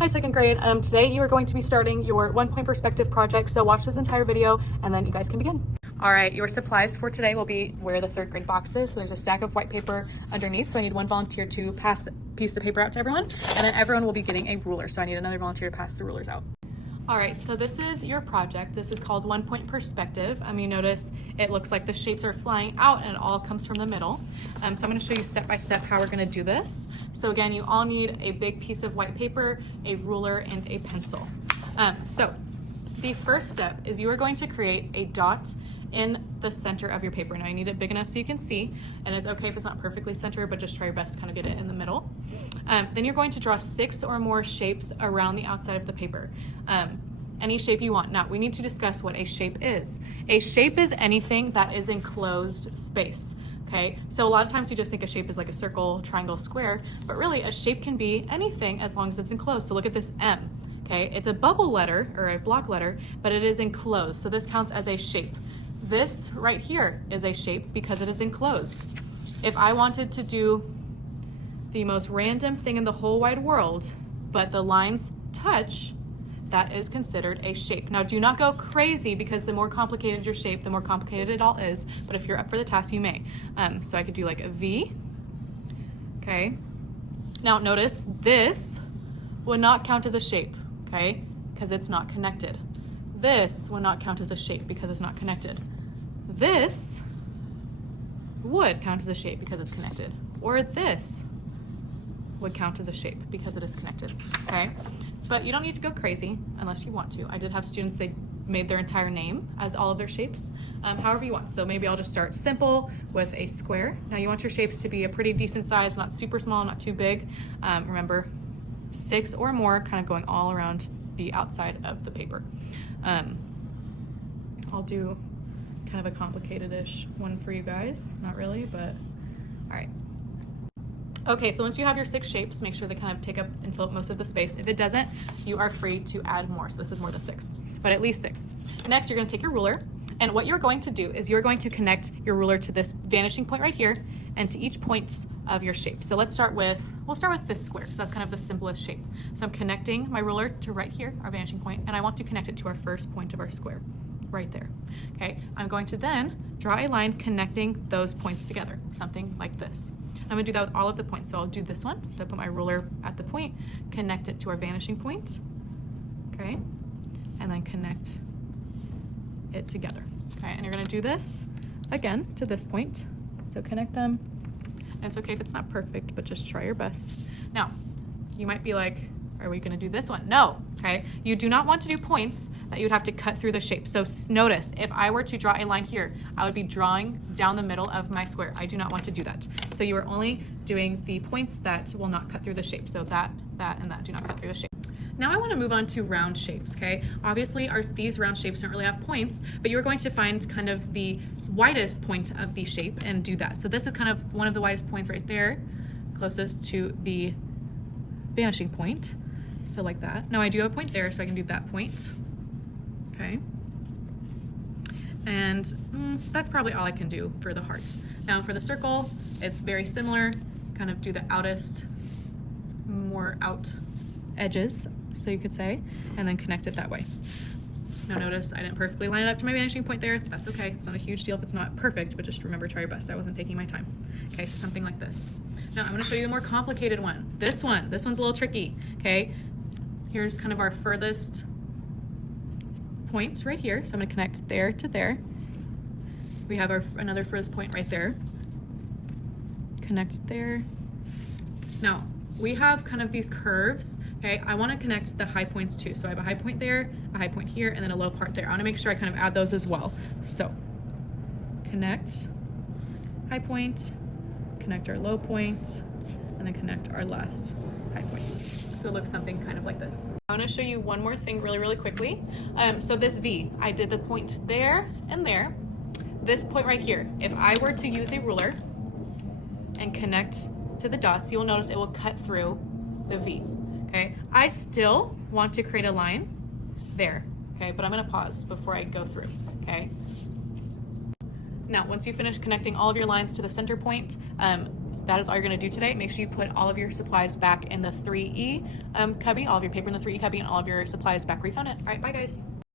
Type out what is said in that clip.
Hi, second grade. Today you are going to be starting your 1-point perspective project. So watch this entire video and then you guys can begin. All right, your supplies for today will be where the third grade box is. So there's a stack of white paper underneath. So I need one volunteer to pass a piece of paper out to everyone. And then everyone will be getting a ruler. So I need another volunteer to pass the rulers out. All right, so this is your project. This is called 1-point perspective. You notice it looks like the shapes are flying out and it all comes from the middle. So I'm gonna show you step by step how we're gonna do this. So again, you all need a big piece of white paper, a ruler, and a pencil. So the first step is you are going to create a dot in the center of your paper. Now you need it big enough so you can see, and it's okay if it's not perfectly centered, but just try your best to kind of get it in the middle. Then you're going to draw 6 or more shapes around the outside of the paper. Any shape you want. Now we need to discuss what a shape is. A shape is anything that is enclosed space. Okay, so a lot of times you just think a shape is like a circle, triangle, square, but really a shape can be anything as long as it's enclosed. So look at this M. Okay, it's a bubble letter or a block letter, but it is enclosed. So this counts as a shape. This right here is a shape because it is enclosed. If I wanted to do the most random thing in the whole wide world, but the lines touch, that is considered a shape. Now do not go crazy because the more complicated your shape, the more complicated it all is, but if you're up for the task, you may. So I could do like a V, okay? Now notice this would not count as a shape, okay? Because it's not connected. This would not count as a shape because it's not connected. This would count as a shape because it's connected. Or this would count as a shape because it is connected, okay? But you don't need to go crazy unless you want to. I did have students, they made their entire name as all of their shapes, however you want. So maybe I'll just start simple with a square. Now you want your shapes to be a pretty decent size, not super small, not too big. Remember, 6 or more kind of going all around the outside of the paper. I'll do kind of a complicated-ish one for you guys. Not really, but all right. Okay, so once you have your 6 shapes, make sure they kind of take up and fill up most of the space. If it doesn't, you are free to add more. So this is more than 6, but at least 6. Next, you're gonna take your ruler, and what you're going to do is you're going to connect your ruler to this vanishing point right here and to each point of your shape. So we'll start with this square, so that's kind of the simplest shape. So I'm connecting my ruler to right here, our vanishing point, and I want to connect it to our first point of our square, right there. Okay, I'm going to then draw a line connecting those points together, something like this. I'm gonna do that with all of the points. So I'll do this one. So I put my ruler at the point, connect it to our vanishing point, okay? And then connect it together, okay? And you're gonna do this again to this point. So connect them. And it's okay if it's not perfect, but just try your best. Now, you might be like, are we gonna do this one? No, okay? You do not want to do points that you would have to cut through the shape. So notice, if I were to draw a line here, I would be drawing down the middle of my square. I do not want to do that. So you are only doing the points that will not cut through the shape. So that, and that do not cut through the shape. Now I want to move on to round shapes, okay? Obviously these round shapes don't really have points, but you're going to find kind of the widest point of the shape and do that. So this is kind of one of the widest points right there, closest to the vanishing point. So like that. Now I do have a point there, so I can do that point, okay? And that's probably all I can do for the hearts. Now for the circle, it's very similar. Kind of do the more out edges, so you could say, and then connect it that way. Now notice I didn't perfectly line it up to my vanishing point there. That's okay. It's not a huge deal if it's not perfect, but just remember, try your best. I wasn't taking my time. Okay, so something like this. Now I'm gonna show you a more complicated one. This one's a little tricky, okay? Here's kind of our furthest point right here. So I'm gonna connect there to there. We have another furthest point right there. Connect there. Now, we have kind of these curves, okay? I wanna connect the high points too. So I have a high point there, a high point here, and then a low part there. I wanna make sure I kind of add those as well. So, connect high point, connect our low point, and then connect our last high point. So it looks something kind of like this. I want to show you one more thing really quickly. So this V, I did the point there and there. This point right here, if I were to use a ruler and connect to the dots, you'll notice it will cut through the V, okay? I still want to create a line there, okay? But I'm gonna pause before I go through, okay? Now, once you finish connecting all of your lines to the center point, that is all you're gonna do today. Make sure you put all of your supplies back in the 3E cubby, all of your paper in the 3E cubby, and all of your supplies back where you found it. All right, bye guys.